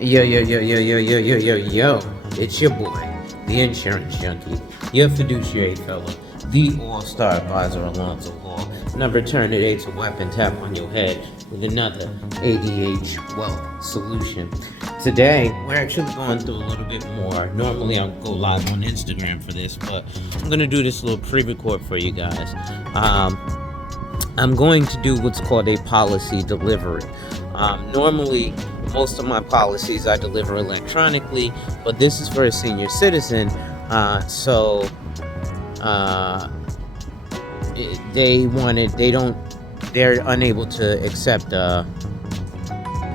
Yo, yo, yo, yo, yo, yo, yo, yo, yo. It's your boy, the insurance junkie, your fiduciary fellow, the all-star advisor Alonzo Hall, and I've returned today to weapon tap on your head with another ADH wealth solution. Today, we're actually going through a little bit more. Normally, I'll go live on Instagram for this, but I'm going to do this little pre-record for you guys. I'm going to do what's called a policy delivery. Normally, most of my policies I deliver electronically, but this is for a senior citizen, so they're unable to accept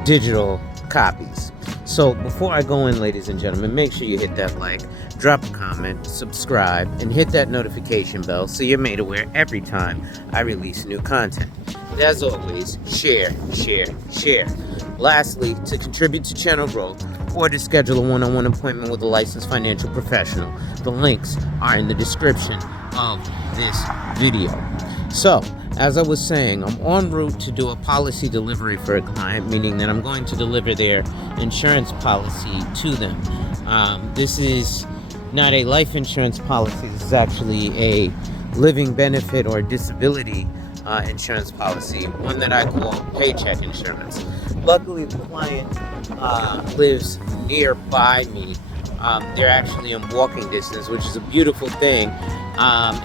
digital copies. So before I go in, ladies and gentlemen, make sure you hit that like, drop a comment, subscribe, and hit that notification bell so you're made aware every time I release new content. And as always, share, share, share. Lastly, to contribute to channel growth or to schedule a one-on-one appointment with a licensed financial professional, the links are in the description of this video. So, as I was saying, I'm en route to do a policy delivery for a client, meaning that I'm going to deliver their insurance policy to them. This is not a life insurance policy. This is actually a living benefit or disability insurance policy, one that I call paycheck insurance. Luckily, the client lives nearby me. They're actually in walking distance, which is a beautiful thing,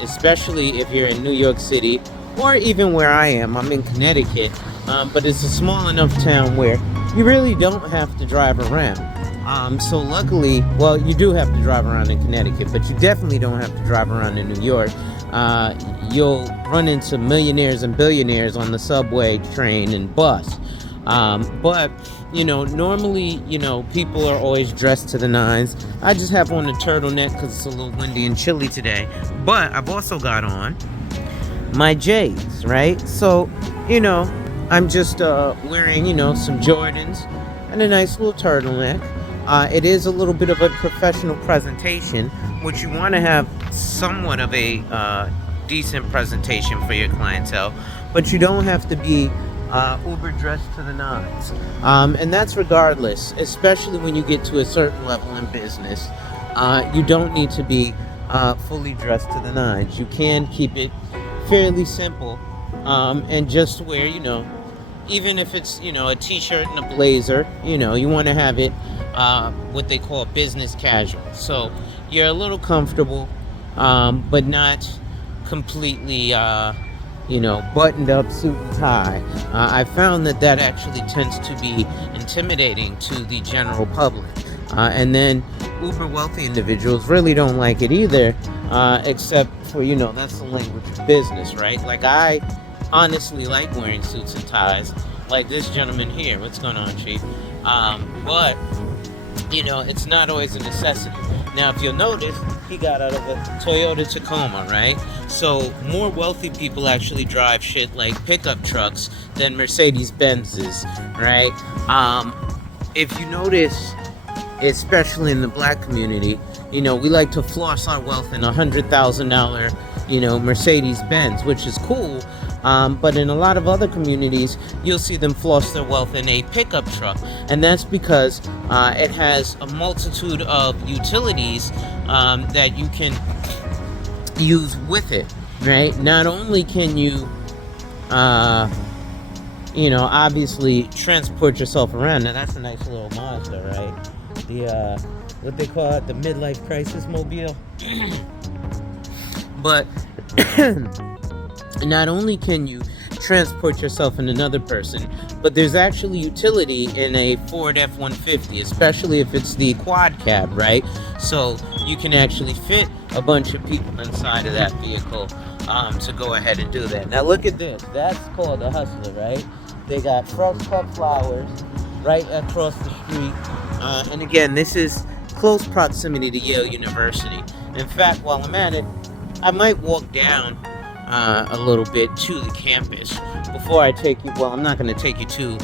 especially if you're in New York City or even where I am. I'm in Connecticut, but it's a small enough town where you really don't have to drive around. So luckily, well, you do have to drive around in Connecticut, but you definitely don't have to drive around in New York. You'll run into millionaires and billionaires on the subway, train, and bus. But, normally, people are always dressed to the nines. I just have on a turtleneck because it's a little windy and chilly today. But I've also got on my J's, right? So, I'm just wearing, some Jordans and a nice little turtleneck. It is a little bit of a professional presentation, which you want to have somewhat of a decent presentation for your clientele, but you don't have to be uber dressed to the nines. And that's regardless, especially when you get to a certain level in business. You don't need to be fully dressed to the nines. You can keep it fairly simple and just wear, even if it's, a t-shirt and a blazer, you want to have it what they call business casual. So you're a little comfortable, but not completely, buttoned up suit and tie. I found that actually tends to be intimidating to the general public. And then uber wealthy individuals really don't like it either, except for, that's the language of business, right? Like, I honestly like wearing suits and ties, like this gentleman here. What's going on, Chief? But it's not always a necessity. Now, if you'll notice, he got out of a Toyota Tacoma, right? So more wealthy people actually drive shit like pickup trucks than Mercedes Benzes, right? If you notice, especially in the black community, we like to floss our wealth in $100,000, Mercedes Benz, which is cool. But in a lot of other communities, you'll see them floss their wealth in a pickup truck. And that's because it has a multitude of utilities that you can use with it, right? Not only can you, obviously transport yourself around. Now, that's a nice little monster, right? The, what they call it, the midlife crisis mobile. But not only can you transport yourself and another person, but there's actually utility in a Ford F-150, especially if it's the quad cab, right? So you can actually fit a bunch of people inside of that vehicle to go ahead and do that. Now look at this. That's called a hustler, right? They got frost cut flowers right across the street. And again, this is close proximity to Yale University. In fact, while I'm at it, I might walk down a little bit to the campus before I take you. Well, I'm not going to take you to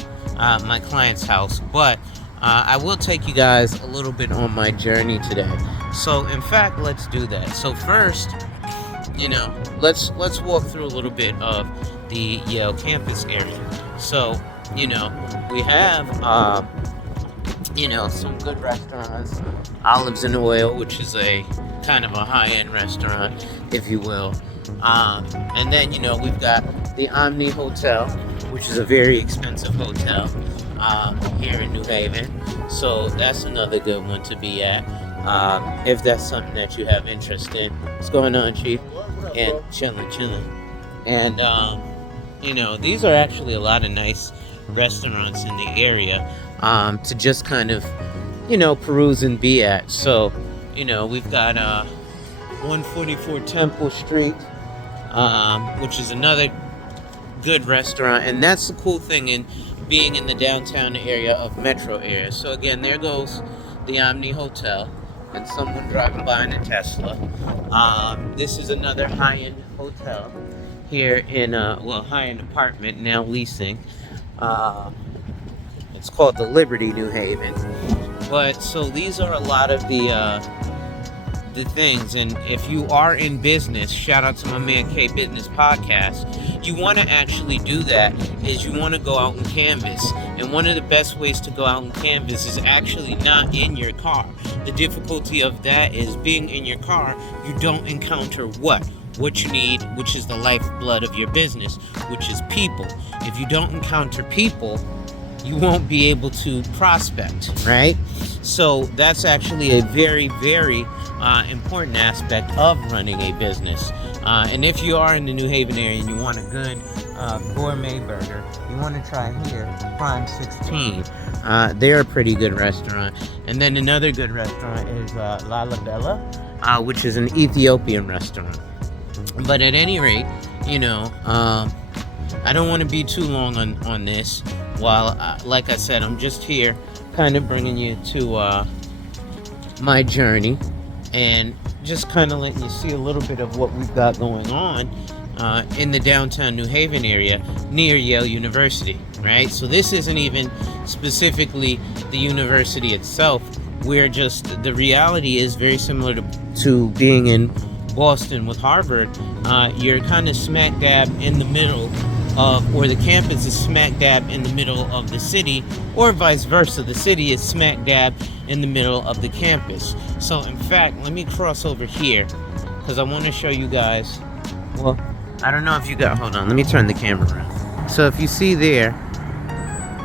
my client's house, but I will take you guys a little bit on my journey today. So in fact, let's do that. So first, let's walk through a little bit of the Yale campus area. So we have some good restaurants. Olives and Oil, which is a kind of a high-end restaurant, if you will. And then, we've got the Omni Hotel, which is a very expensive hotel here in New Haven. So that's another good one to be at if that's something that you have interest in. What's going on, Chief? And chilling. And, these are actually a lot of nice restaurants in the area to just kind of, peruse and be at. So, we've got 144 Temple Street, which is another good restaurant. And that's the cool thing in being in the downtown area of metro area. So again, there goes the Omni Hotel and someone driving by in a Tesla. This is another high-end hotel here in high-end apartment, now leasing. It's called the Liberty New Haven. But so these are a lot of the things. And if you are in business, shout out to my man K Business Podcast, you want to actually do that is you want to go out and canvas. And one of the best ways to go out and canvas is actually not in your car. The difficulty of that is being in your car, you don't encounter what you need, which is the lifeblood of your business, which is people. If you don't encounter people, you won't be able to prospect, right? So that's actually a very, very important aspect of running a business. And if you are in the New Haven area and you want a good gourmet burger, you want to try here, Prime 16. They're a pretty good restaurant. And then another good restaurant is La Bella, which is an Ethiopian restaurant. But at any rate, I don't want to be too long on this. While, like I said, I'm just here kind of bringing you to my journey and just kind of letting you see a little bit of what we've got going on in the downtown New Haven area near Yale University, right? So this isn't even specifically the university itself. The reality is very similar to being in Boston with Harvard. You're kind of smack dab in the middle or the campus is smack dab in the middle of the city, or vice versa. The city is smack dab in the middle of the campus. So in fact, let me cross over here because I want to show you guys. Well, I don't know if you hold on, let me turn the camera around. So if you see there,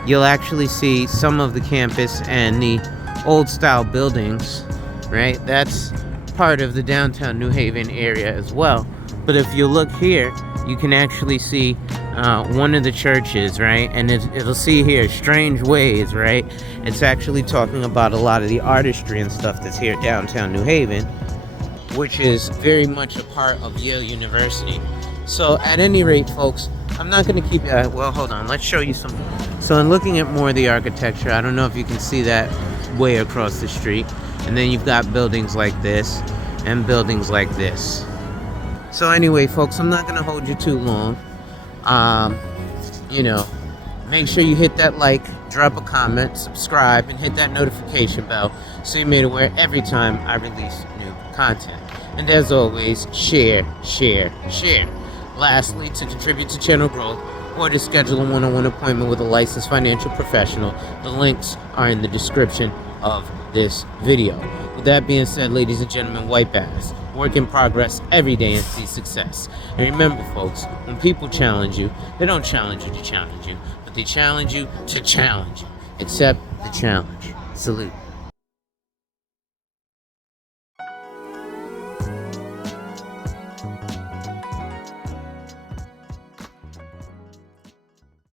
you'll actually see some of the campus and the old style buildings, right? That's part of the downtown New Haven area as well. But if you look here, you can actually see one of the churches, right? And it'll see here, Strange Ways, right? It's actually talking about a lot of the artistry and stuff that's here downtown New Haven, which is very much a part of Yale University. So at any rate, folks, I'm not going to keep hold on, let's show you some. So in looking at more of the architecture, I don't know if you can see that way across the street. And then you've got buildings like this and buildings like this. So anyway, folks, I'm not going to hold you too long. Make sure you hit that like, drop a comment, subscribe, and hit that notification bell so you're made aware every time I release new content. And as always, share. Lastly, to contribute to channel growth or to schedule a one-on-one appointment with a licensed financial professional, the links are in the description of this video. With that being said, ladies and gentlemen, white bass, work in progress every day and see success. And remember, folks, when people challenge you, they don't challenge you to challenge you, but they challenge you to challenge you. Accept the challenge. Salute.